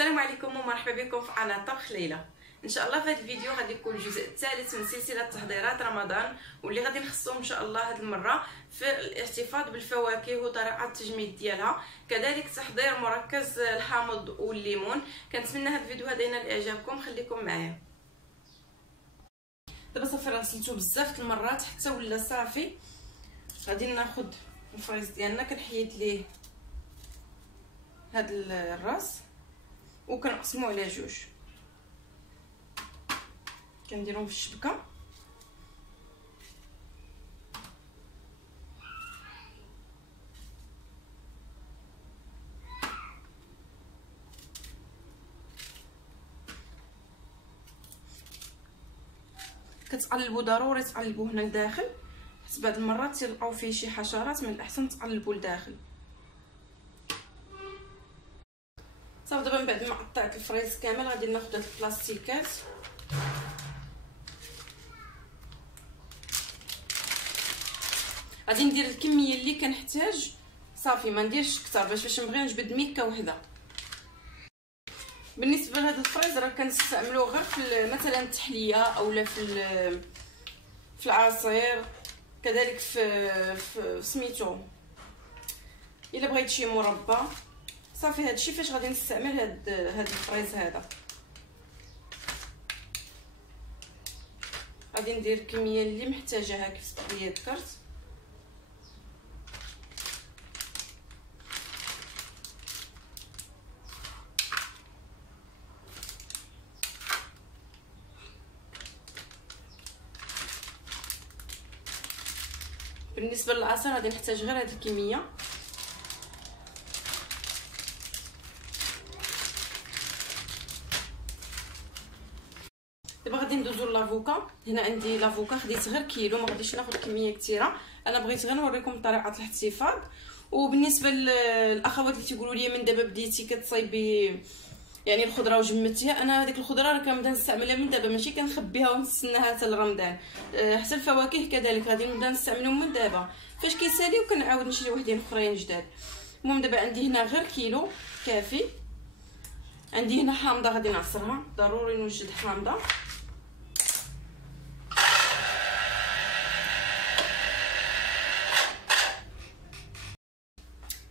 السلام عليكم ومرحبا بكم في قناه طبخ ليلى. ان شاء الله في هذا الفيديو غادي يكون الجزء الثالث من سلسله تحضيرات رمضان، واللي غادي نخصو ان شاء الله هذه المره في الاحتفاظ بالفواكه وطريقه التجميد ديالها، كذلك تحضير مركز الحامض والليمون. كنتمنى هذا الفيديو هذا ينال اعجابكم، خليكم معايا. دابا صافي غسلته بزاف المرات حتى ولا صافي. غادي ناخذ الفريز ديالنا، كنحيد ليه هاد الراس وكنقسمو على جوج، كنديرهم في الشبكه. كتقلبوا ضروري تقلبوا هنا لداخل، حيت بعض المرات تلقاو فيه شي حشرات، من الاحسن تقلبوا لداخل. صافي دابا من بعد ما قطعت الفريز كامل غادي ناخذ هاد البلاستيكات غادي ندير الكميه اللي كنحتاج صافي، ما نديرش كثر باش نبغي نجبد ميكه وحده. بالنسبه لهذا الفريز راه كنستعملوه غير في مثلا التحليه اولا في العصير، كذلك في سميتو الا بغيت شي مربى. صافي هادشي فاش غادي نستعمل هاد الفريز هذا. غادي ندير الكميه اللي محتاجاها كيف ما ذكرت. بالنسبه للعصير غادي نحتاج غير هاد الكميه. دابا غادي ندوزو لافوكا. هنا عندي لافوكا خديت غير كيلو، ما غاديش ناخذ كميه كثيره، انا بغيت غير نوريكم طريقه الاحتفاظ. وبالنسبه للاخوات اللي تيقولوا لي من دابا بديتي كتصايبي يعني الخضره وجمدتيها، انا هذيك الخضره راه كنبدا نستعملها من دابا، ماشي كنخبيها ونستناها حتى لرمضان. حتى الفواكه كذلك غادي نبدا نستعملهم من دابا، فاش كيساليو كنعاود نشري وحدين اخرين جداد. المهم دابا عندي هنا غير كيلو كافي. عندي هنا حامضه غادي نعصرها، ضروري نوجد حامضه.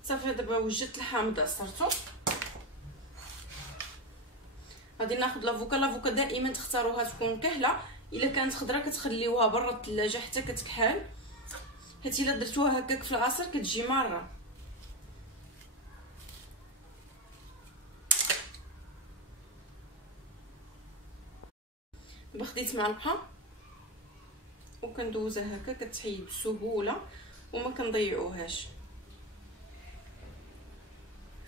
صافي دابا وجدت الحامض عصرته. غادي ناخذ لافوكا دائما تختاروها تكون كهله، الا كانت خضره كتخليوها برا الثلاجه حتى كتكحل، حيت الا درتوها هكاك في العصير كتجي ماره. دابا خديت معلقه وكندوزها هكا، كتحيد بسهوله وما كنضيعوهاش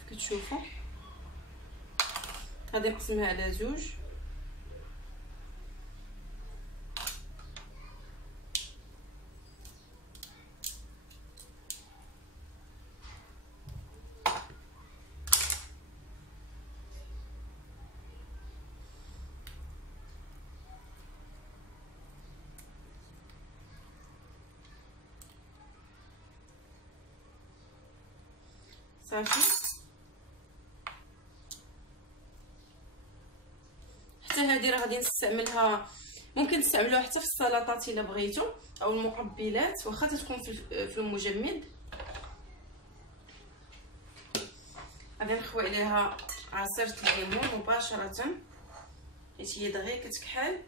كتشوفوا. غادي نقسمها على زوج. صافي حتى هذه راه غادي نستعملها، ممكن تستعملوها حتى في السلطات الا بغيتو، او المقبلات واخا تكون في المجمد. غادي نخوي عليها عصير الليمون مباشره حيت هي دغيا كتكحل.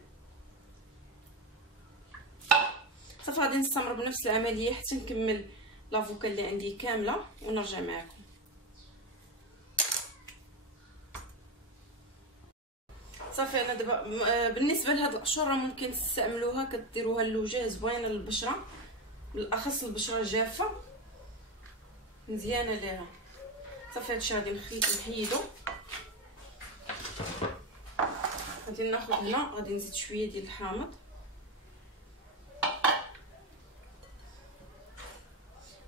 صافي غادي نستمر بنفس العمليه حتى نكمل لافوكا اللي عندي كامله ونرجع معكم. صافي انا دابا بالنسبه لهاد القشور راه ممكن تستعملوها، كديروها اللوجه زوينه للبشره، بالاخص البشره الجافه مزيانه ليها. صافي هادشي غادي نحيدو. غادي ناخذ هنا، غادي نزيد شويه ديال الحامض.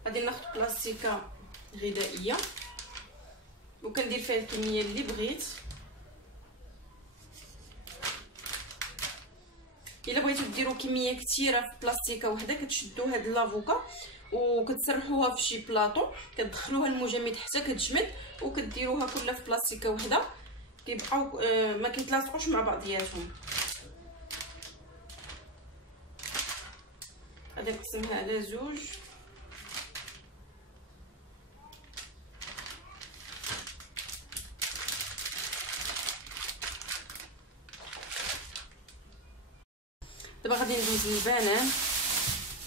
غادي ناخذ بلاستيكه غذائيه وكندير فيها الكميه اللي بغيت. الا بغيتو ديروا كميه كثيره في بلاستيكه وحده كتشدوا هاد لافوكا وكتسرحوها في شي بلاطو، كتدخلوها المجمد حتى كتجمد وكديروها كلها في بلاستيكه وحده كيبقاو ما كيتلاصقوش مع بعضياتهم. غادي نقسمها على زوج. دابا غادي ندوز للبنان.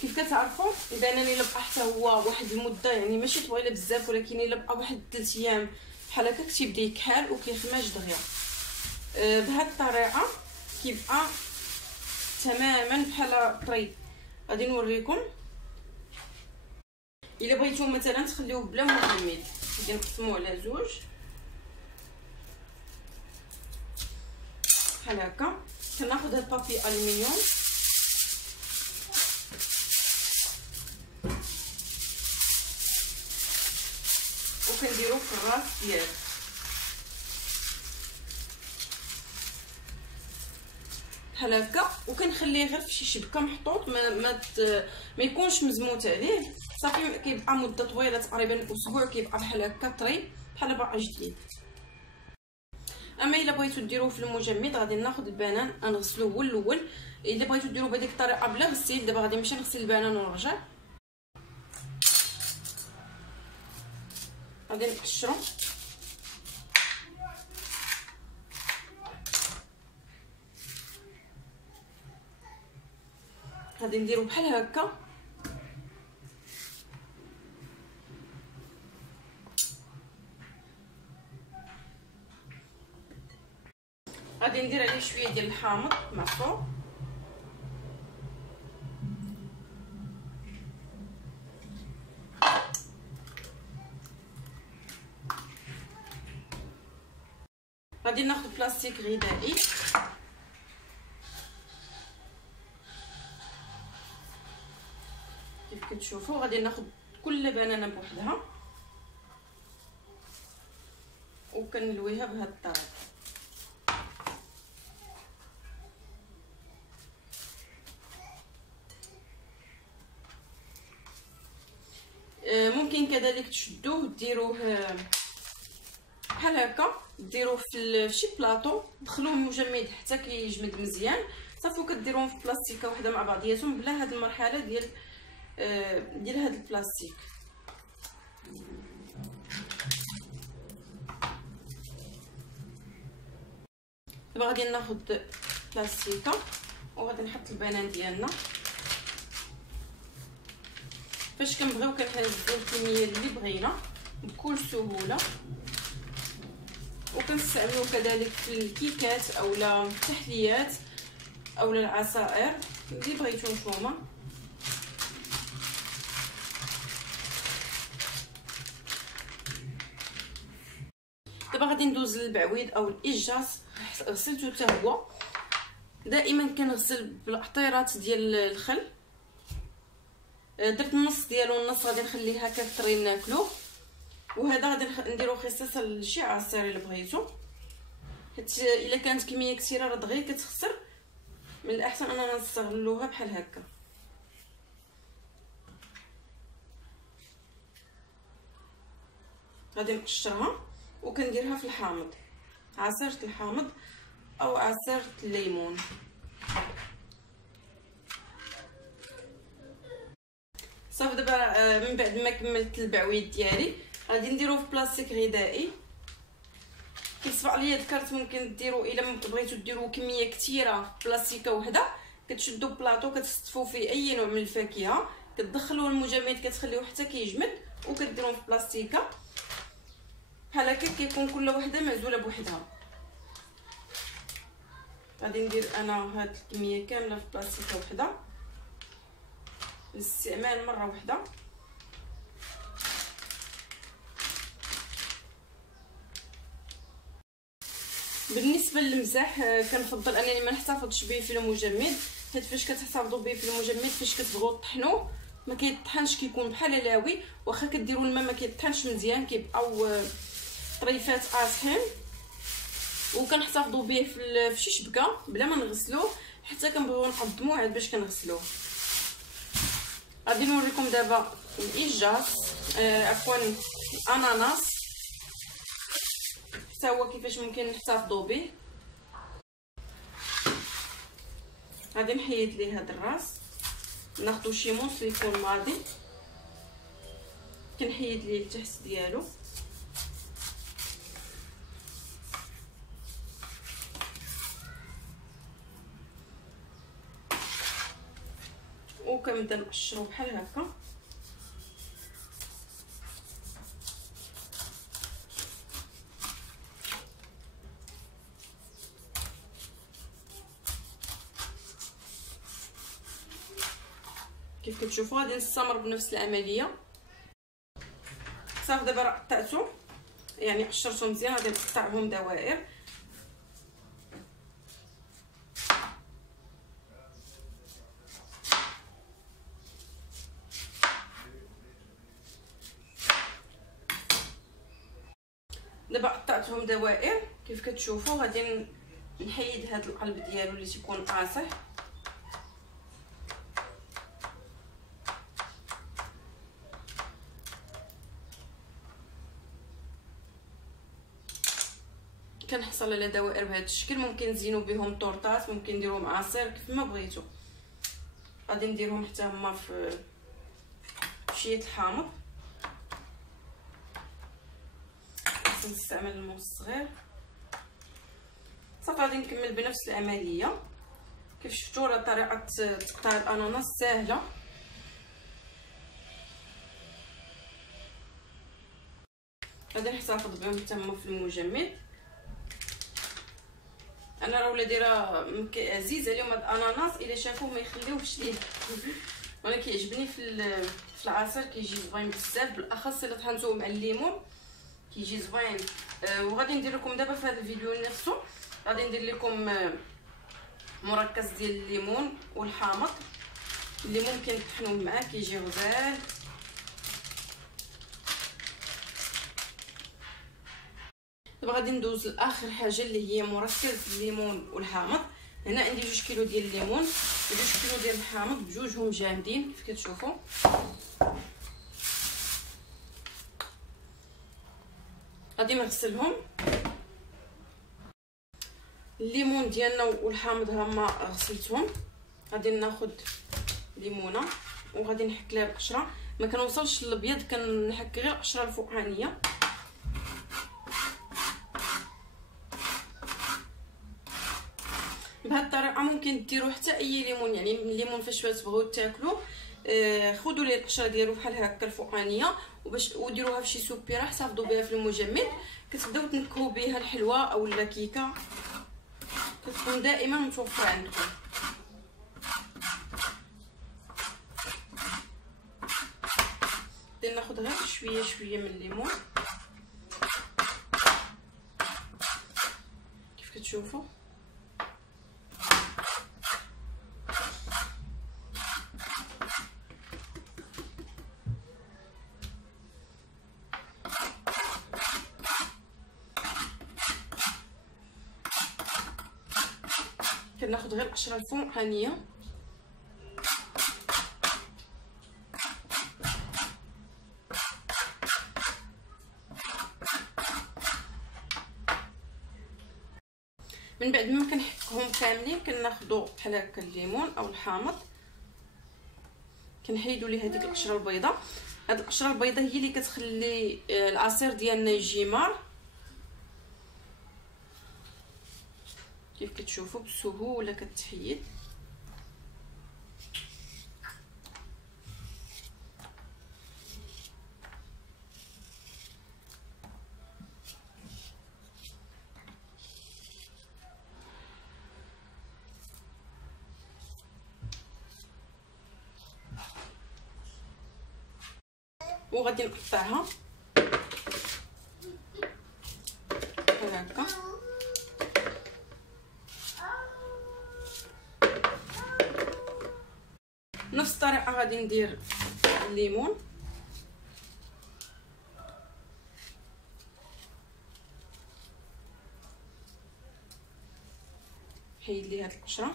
كيف كتعرفوا البنان الا بقى حتى هو واحد المده يعني ماشي طويله بزاف، ولكن الا بقى واحد 3 ايام بحال هكا كتبدا يكحل وكيخماج دغيا. بهاد الطريقه كيبقى تماما بحال طري. غادي نوريكم. الا بغيتو مثلا تخليوه بلا مجمد غادي نقسموه على زوج بحال هكا. كناخذ هاد البابي الومنيوم وكنديرو في الراس ديالو بحال هكا، وكنخليه غير في شي شبكه محطوط ما يكونش مزموت عليه. صافي كيبقى مده طويله تقريبا اسبوع كيبقى بحال هكا طري بحال باقي جديد. اما الا بغيتو ديروه في المجمد غادي ناخذ البنان نغسلوه هو الاول. الا بغيتو ديروه بهذيك الطريقه بلا غسيل، دابا غادي نمشي نغسل البنان ونرجع. غادي نقشرو غادي نديرو بحال هكا. غادي ندير عليه شويه ديال الحامض معصور غادي ناخذ بلاستيك غذائي كيف كتشوفوا. غادي ناخذ كل بنانه بوحدها وكنلويها بهذه الطريقه. ممكن كذلك تشدوه ديروه بحال هكا، ديروه في شي بلاطو، دخلوه مجمد حتى كيجمد مزيان. صافي كديروهم في بلاستيكه وحده مع بعضياتهم بلا هاد المرحله ديال هاد البلاستيك. دابا غادي ناخذ بلاستيكه وغادي نحط البنان ديالنا. فاش كنبغيو كنهزو الكميه اللي بغينا بكل سهوله، وكنستعملوه كذلك في الكيكات اولا التحليات اولا العصائر اللي بغيتو نتوما. دابا غادي ندوز للبعويد او الاجاص. غسلته حتى هو. دائما كنغسل بالقطيرات ديال الخل. درت النص ديالو النص غادي نخليه هكا طري ناكلوه، وهذا غادي نديرو خصيصه لشي عصير الا بغيتو، حيت الا كانت كميه كثيره راه دغيا كتخسر. من الاحسن اننا نستغلوها بحال هكا. غادي نقشرها وكنديرها في الحامض، عصير الحامض او عصير الليمون. صافي دابا من بعد ما كملت البعويد ديالي غادي نديروه في بلاستيك غذائي. كيف سبق ليا ذكرت ممكن ديروا الا بغيتو ديروا كميه كثيره في بلاستيكه وحده، كتشدوا بلاطو كتستفوا فيه اي نوع من الفاكهه، كتدخلوه المجمد كتخليوه حتى كيجمد وكديروه في بلاستيكه بحال هكا. كيكون كل وحده معزوله بوحدها. غادي ندير انا هاد الكميه كامله في بلاستيكه وحده للاستعمال مره واحده. بالنسبه للمزاح كنفضل انني ما نحتفظش به في المجمد، حيت فاش كتحتفظوا به في المجمد فاش كتبغوا طحنوه ما كيطحنش، كيكون بحال لاوي. واخا كديروا الماء ما كيطحنش مزيان، كيبقاو طريفات قاصحين. وكنحتفظوا به في شي شبكه بلا ما نغسلوه حتى كنبغيو نقدموه عاد باش كنغسلوه. غادي نوريكم دابا الاجاص عفوا الاناناس. حتى هو كيفاش ممكن نحتفظوا به. غادي نحيد ليه هذا الراس، ناخذ شي موس يكون ماضي كنحيد ليه التحت ديالو. وكنبدا نقشرو بحال هكا. كيف كتشوفوا غادي نستمر بنفس العمليه. صافي دابا راه قطعتو، يعني قشرتو مزيان، غادي نقطعهم دوائر. دابا قطعتهم دوائر كيف كتشوفوا. غادي نحيد هذا القلب ديالو اللي تيكون قاصح. كنحصل على دوائر بهذا الشكل. ممكن نزينوا بهم طورطات، ممكن نديروهم عصير، كيف ما بغيتو. غادي نديرهم حتى هما في شويه الحامض. نستعمل الموس الصغير. صافي غادي نكمل بنفس العمليه. كيف شفتوا راه طريقه تقطيع الاناناس سهله. غادي نحتفظ بهم حتى هما في المجمد. انا راه ولادي راه عزيز عليهم هاد الاناناس، الا شافوه ما يخليوهش ليه. وانا كيعجبني في العصير، كيجي زوين بزاف، بالاخص الا طحنتوه مع الليمون كيجي زوين. وغادي ندير لكم دابا في هذا الفيديو نفسه، غادي ندير لكم مركز ديال الليمون والحامض. الليمون كنطحنوه معاه كيجي غزال. دابا غادي ندوز لاخر حاجه اللي هي مركز الليمون والحامض. هنا عندي 2 كيلو ديال الليمون و2 كيلو ديال الحامض، بجوجهم جامدين كيف كتشوفوا. غادي نغسلهم. الليمون ديالنا والحامض هما غسلتهم. غادي ناخذ ليمونه وغادي نحك لها القشره. ما كنوصلش للابيض، كنحك غير القشره الفوقانيه. بهذه الطريقه ممكن ديروا حتى اي ليمون، يعني الليمون فاش تبغيو تاكلوه خذوا ليه القشره ديالو بحال هكا الفوقانيه وباش وديروها في شي سوبيره، احتفظوا بها في المجمد. كتبداو تنكهوا بها الحلوه او الكيكه، كتكون دائما متوفره عندكم. غادي ناخذ غير شويه شويه من الليمون كيف كتشوفوا. كناخذ غير القشره الفوقانيه. من بعد ما كنحكهم كاملين كناخذوا بحال هكا الليمون او الحامض، كنحيدوا ليه هذيك القشره البيضاء. هاد القشره البيضاء هي اللي كتخلي العصير ديالنا يجي مار كيف كتشوفوا بسهوله كتحيد. وغادي نقطعها بحال هكا. نفس الطريقه غادي ندير الليمون. حيد لي هاد القشره.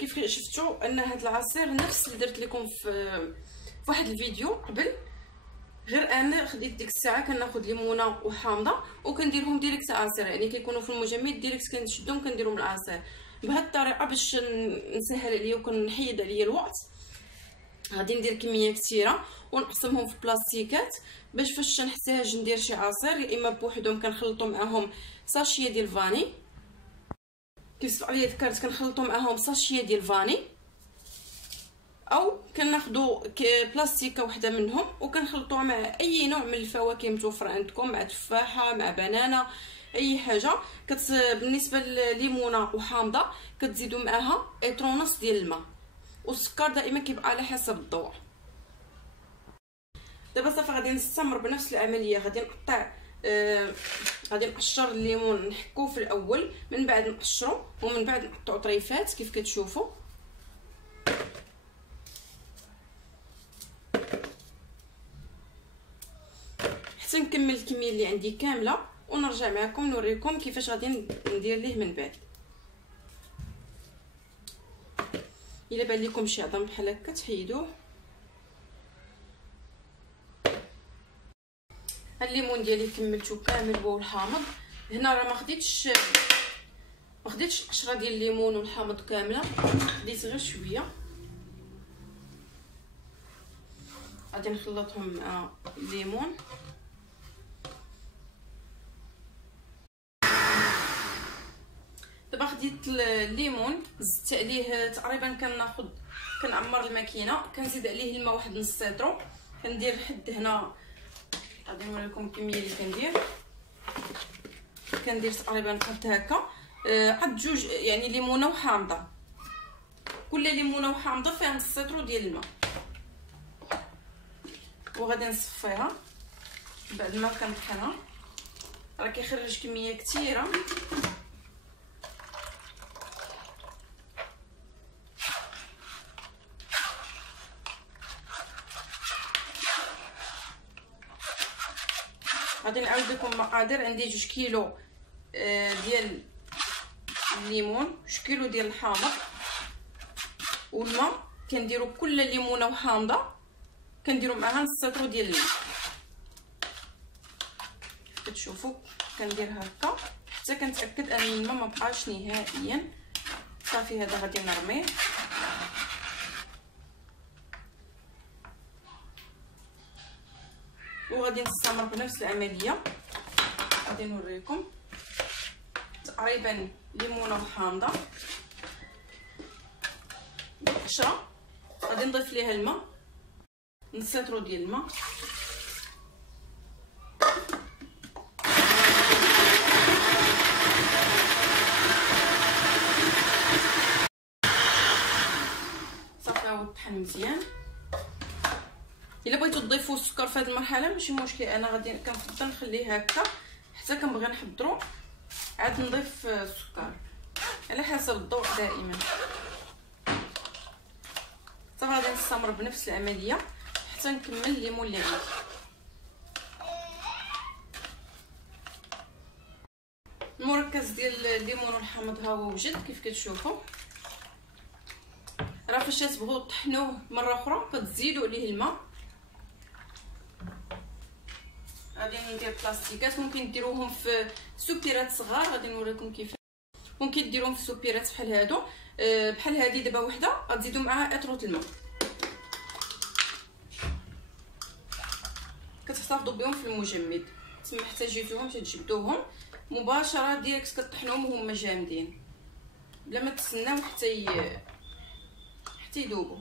كيف شفتوا ان هذا العصير نفس اللي درت لكم في واحد الفيديو قبل، غير انا خديت ديك الساعه كناخذ ليمونه وحامضه وكنديرهم ديريكت عصير، يعني كيكونوا في المجمد ديريكت كنشدهم كنديرهم العصير. بهذه الطريقه باش نسهل عليا وكنحيد عليا الوقت، غادي ندير كميه كثيره ونقسمهم في بلاستيكات باش فاش نحتاج ندير شي عصير يا اما بوحدهم كنخلطوا معاهم ساشيه ديال الفاني، كيف سبق لي ذكرت كنخلطوا معاهم ساشيه ديال الفاني، او كناخذوا بلاستيكه وحده منهم وكنخلطوها مع اي نوع من الفواكه متوفر عندكم، مع تفاحه مع بنانه اي حاجه. بالنسبه لليمونه وحامضه كتزيدوا معاها ايطرو ونص ديال الماء، والسكر دائما كيبقى على حسب الذوق. دابا صافي غادي نستمر بنفس العمليه، غادي نقطع غادي نقشر الليمون نحكوه في الاول، من بعد نقشرو ومن بعد نقطعو طريفات كيف كتشوفوا. حتى نكمل الكميه اللي عندي كامله ونرجع معكم نوريكم كيفاش غادي ندير ليه من بعد. الا بان لكم شي عظم بحال هكا تحيدوه. الليمون ديالي كملته كامل هو والحامض. هنا راه ما خديتش القشره ديال الليمون والحامض كامله، خديت غير شويه. غادي نخلطهم مع الليمون. دابا خديت الليمون زدت عليه تقريبا كنعمر الماكينه، كنزيد عليه الماء واحد نص لتر، كندير حد هنا. غادي نوريكم الكميه اللي كندير تقريبا قد هكا، قد جوج يعني ليمونه وحامضه، كل ليمونه وحامضه فيها نص لتر ديال الماء. وغادي نصفيها بعد ما كنطحنها، راه كيخرج كميه كثيره. غادي نعاود لكم المقادير. عندي 2 كيلو ديال الليمون، 2 كيلو ديال الحامض والماء. كنديروا كل ليمونه وحامضه كنديروا معها نص لتر ديال الماء. كتشوفوا كندير هكا حتى كنتاكد ان الماء ما بقاش نهائيا. صافي هذا غادي نرميه. وغادي نستمر بنفس العمليه. غادي نوريكم تقريبا ليمونه وحامضه بالقشره. غادي نضيف ليها الماء، نص لتر ديال الماء. صافي هو طحن مزيان. الا بغيتو تضيفوا السكر في هذه المرحله ماشي مشكل، انا غادي كنفضل نخليه هكا حتى كنبغي نحضرو عاد نضيف السكر على حسب الذوق دائما. صافي غادي نستمر بنفس العمليه حتى نكمل الليمون اللي عندي. المركز ديال الليمون والحامض ها هو وجد كيف كتشوفوا. راه فاش تبغوا تطحنوه مره اخرى كتزيدوا عليه الماء. غادي ندير بلاستيكات، ممكن ديروهم في سوبيرات صغار. غادي نوريكم كيف ممكن ديروهم في سوبيرات بحال هادو. بحال هادي دابا وحده غتزيدوا معاها اطروت الماء، كتحتفظوا بهم في المجمد. تما حتى جيتوهم تجبدوهم مباشره ديريكت كطحنوهم وهما جامدين بلا ما تسناو حتى يذوبوا.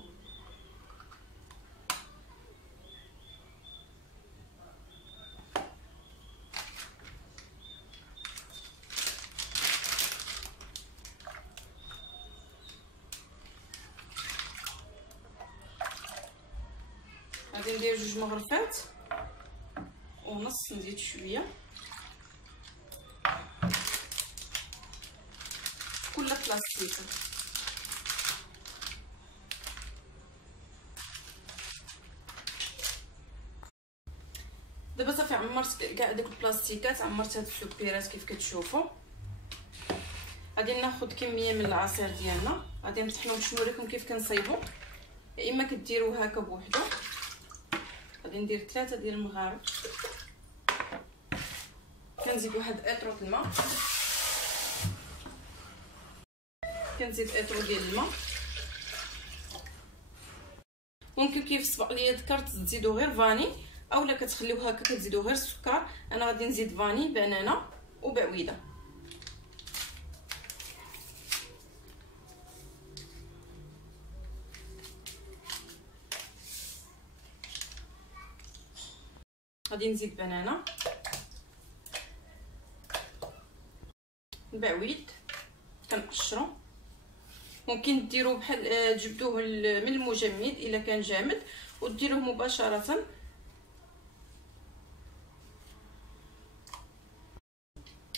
غادي ندير 2 مغرفات ونص، نزيد شويه كل بلاستيكه. دابا صافي عمرت كاع ديك البلاستيكات، عمرت هاد السوبيرات كيف كتشوفوا. غادي ناخذ كميه من العصير ديالنا، غادي نطحنو باش نوريكم كيف كنصايبو. يا اما كديروه هكا بوحدو. غادي ندير 3 ديال المغارب، كنزيد واحد اطرو الماء، كنزيد اطرو ديال الماء. ممكن كيف سبق ليا ذكرت تزيدوا غير فاني اولا كتخليوه هكا كتزيدوا غير السكر. انا غادي نزيد فاني، بنانه وبعويده. غادي نزيد بنانه، البعويد كنقشرو. ممكن ديروه بحال تجبدوه من المجمد الا كان جامد وديروه مباشره.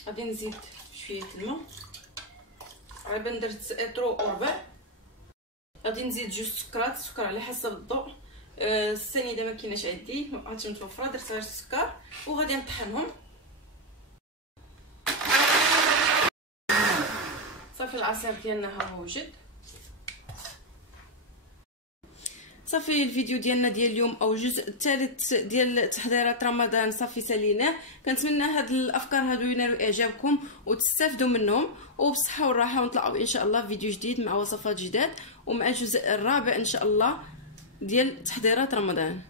غادي نزيد شويه الماء، غالبا درت اطرو وربع. غادي نزيد 2 سكرات، السكر على حسب الذوق. السنيده ما كايناش عندي، ما بقاتش متوفره، درت غير السكر. وغادي نطحنهم. صافي العصير ديالنا ها هو وجد. صافي الفيديو ديالنا ديال اليوم او الجزء الثالث ديال تحضيرات رمضان صافي ساليناه. كنتمنى هاد الافكار هادو ينالوا اعجابكم وتستافدوا منهم، وبصحه والراحه. ونطلعوا ان شاء الله فيديو جديد مع وصفات جداد ومع الجزء الرابع ان شاء الله ديال تحضيرات رمضان.